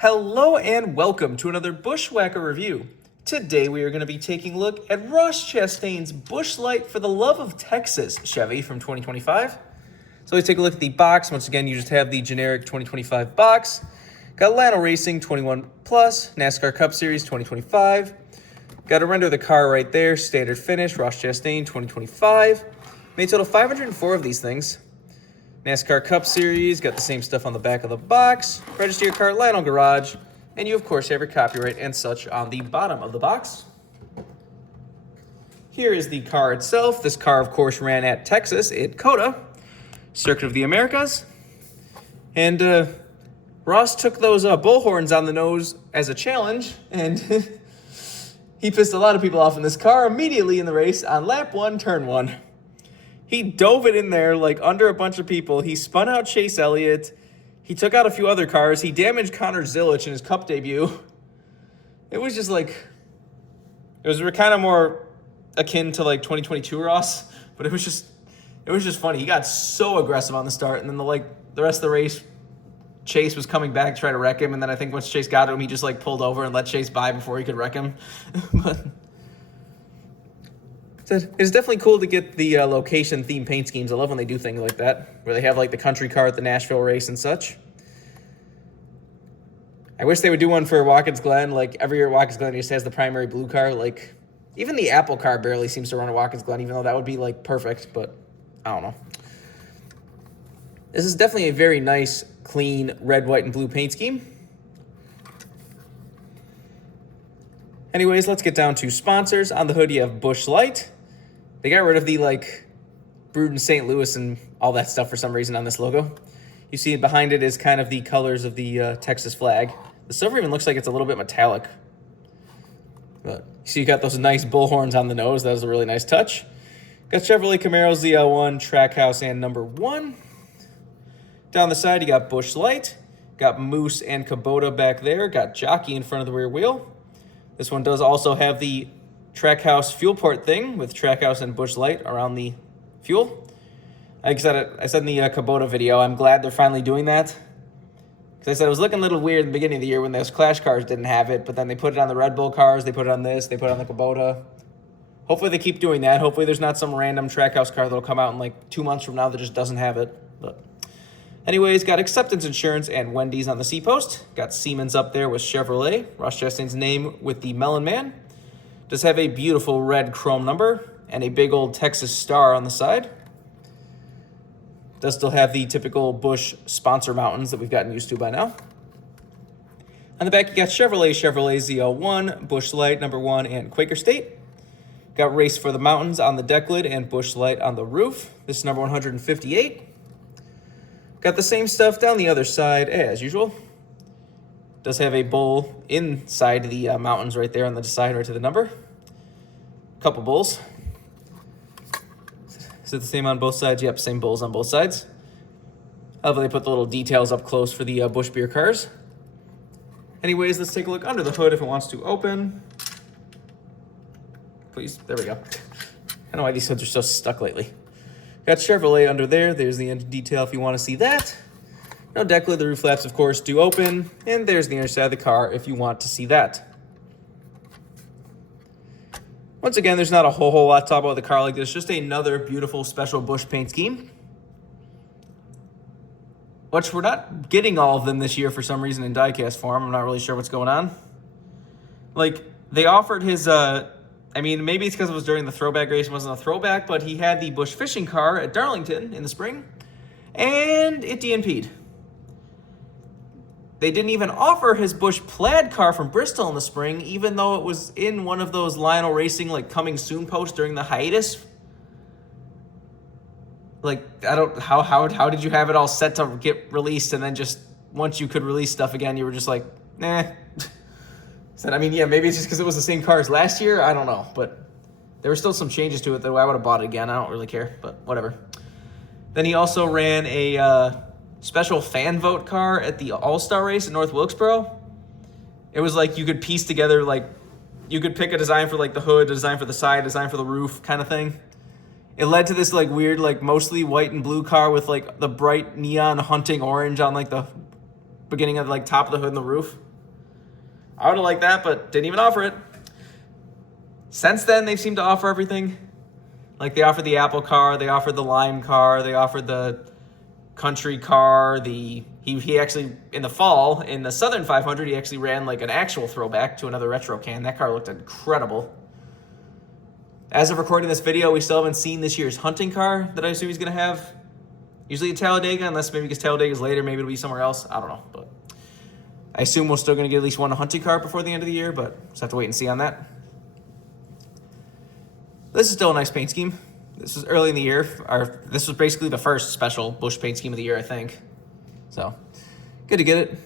Hello and welcome to another BWhack review. Today we are going to be taking a look at Ross Chastain's Busch Light for the Love of Texas Chevy from 2025. So let's take a look at the box. Once again, you just have the generic 2025 box. Got Lano Racing 21 Plus, NASCAR Cup Series 2025. Got to render the car right there, standard finish, Ross Chastain 2025. Made total 504 of these things. NASCAR Cup Series, got the same stuff on the back of the box. Register your car at Lionel Garage, and you of course have your copyright and such on the bottom of the box. Here is the car itself. This car of course ran at Texas at COTA, Circuit of the Americas. And Ross took those bullhorns on the nose as a challenge, and he pissed a lot of people off in this car immediately in the race on lap 1, turn 1. He dove it in there like under a bunch of people. He spun out Chase Elliott. He took out a few other cars. He damaged Connor Zilisch in his Cup debut. It was just like, it was kind of more akin to like 2022 Ross, but it was just funny. He got so aggressive on the start, and then the rest of the race, Chase was coming back to try to wreck him, and then I think once Chase got to him, he just like pulled over and let Chase by before he could wreck him. But it's definitely cool to get the location theme paint schemes. I love when they do things like that, where they have like the country car at the Nashville race and such. I wish they would do one for Watkins Glen. Like every year Watkins Glen just has the primary blue car. Like even the Apple car barely seems to run at Watkins Glen, even though that would be like perfect, but I don't know. This is definitely a very nice, clean red, white, and blue paint scheme. Anyways, let's get down to sponsors. On the hood, you have Busch Light. They got rid of the, brewed in St. Louis and all that stuff for some reason on this logo. You see behind it is kind of the colors of the Texas flag. The silver even looks like it's a little bit metallic. But so you got those nice bullhorns on the nose. That was a really nice touch. Got Chevrolet Camaros, ZL1, Trackhouse, and number 1. Down the side, you got Busch Light. Got Moose and Kubota back there. Got Jockey in front of the rear wheel. This one does also have the Trackhouse fuel port thing with Trackhouse and Busch Light around the fuel. Like I said in the Kubota video, I'm glad they're finally doing that. Because I said it was looking a little weird in the beginning of the year when those Clash cars didn't have it, but then they put it on the Red Bull cars, they put it on this, they put it on the Kubota. Hopefully they keep doing that. Hopefully there's not some random Trackhouse car that'll come out in 2 months from now that just doesn't have it. But anyways, got Acceptance Insurance and Wendy's on the C-post. Got Siemens up there with Chevrolet. Ross Chastain's name with the Melon Man. Does have a beautiful red chrome number and a big old Texas star on the side. Does still have the typical Busch sponsor mountains that we've gotten used to by now. On the back, you got Chevrolet ZL1, Busch Light number 1, and Quaker State. Got Race for the Mountains on the deck lid and Busch Light on the roof. This is number 158. Got the same stuff down the other side as usual. Does have a bull inside the mountains right there on the side right to the number. Couple bulls. Is it the same on both sides? Yep, same bulls on both sides. I love how they put the little details up close for the Busch beer cars. Anyways, let's take a look under the hood if it wants to open. Please, there we go. I don't know why these hoods are so stuck lately. Got Chevrolet under there. There's the engine detail if you want to see that. No deck lid. The roof flaps, of course, do open. And there's the inner side of the car if you want to see that. Once again, there's not a whole lot to talk about the car like this. Just another beautiful special Busch paint scheme. Which we're not getting all of them this year for some reason in diecast form. I'm not really sure what's going on. They offered his... maybe it's because it was during the throwback race. It wasn't a throwback, but he had the Busch fishing car at Darlington in the spring. And it DNP'd. They didn't even offer his Busch plaid car from Bristol in the spring, even though it was in one of those Lionel Racing coming soon posts during the hiatus. How did you have it all set to get released, and then just once you could release stuff again, you were just like, nah. So, maybe it's just because it was the same car as last year. I don't know, but there were still some changes to it, though. I would have bought it again. I don't really care, but whatever. Then he also ran a special fan vote car at the All-Star race in North Wilkesboro. It was you could piece together, you could pick a design for the hood, a design for the side, a design for the roof kind of thing. It led to this weird mostly white and blue car with the bright neon hunting orange on the beginning of top of the hood and the roof. I would have liked that, but didn't even offer it. Since then, they've seemed to offer everything. Like, they offered the Apple car, they offered the Lime car, they offered the Country car, he actually, in the fall, in the Southern 500, he actually ran like an actual throwback to another retro can. That car looked incredible. As of recording this video, we still haven't seen this year's hunting car that I assume he's going to have. Usually at Talladega, unless maybe because Talladega's later, maybe it'll be somewhere else. I don't know, but I assume we're still going to get at least one hunting car before the end of the year, but just have to wait and see on that. This is still a nice paint scheme. This was early in the year. This was basically the first special Busch paint scheme of the year, I think. So, good to get it.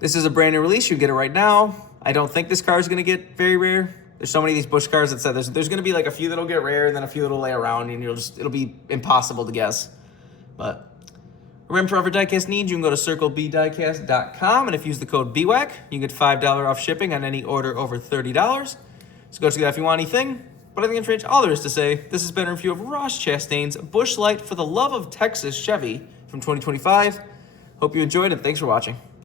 This is a brand new release. You can get it right now. I don't think this car is going to get very rare. There's so many of these Busch cars that said there's going to be like a few that'll get rare and then a few that'll lay around, and it'll be impossible to guess. But remember, for other diecast needs, you can go to circlebdiecast.com, and if you use the code BWhack, you can get $5 off shipping on any order over $30. So go check it out if you want anything. But I think that's all there is to say. This has been a review of Ross Chastain's Busch Light for the Love of Texas Chevy from 2025. Hope you enjoyed, and thanks for watching.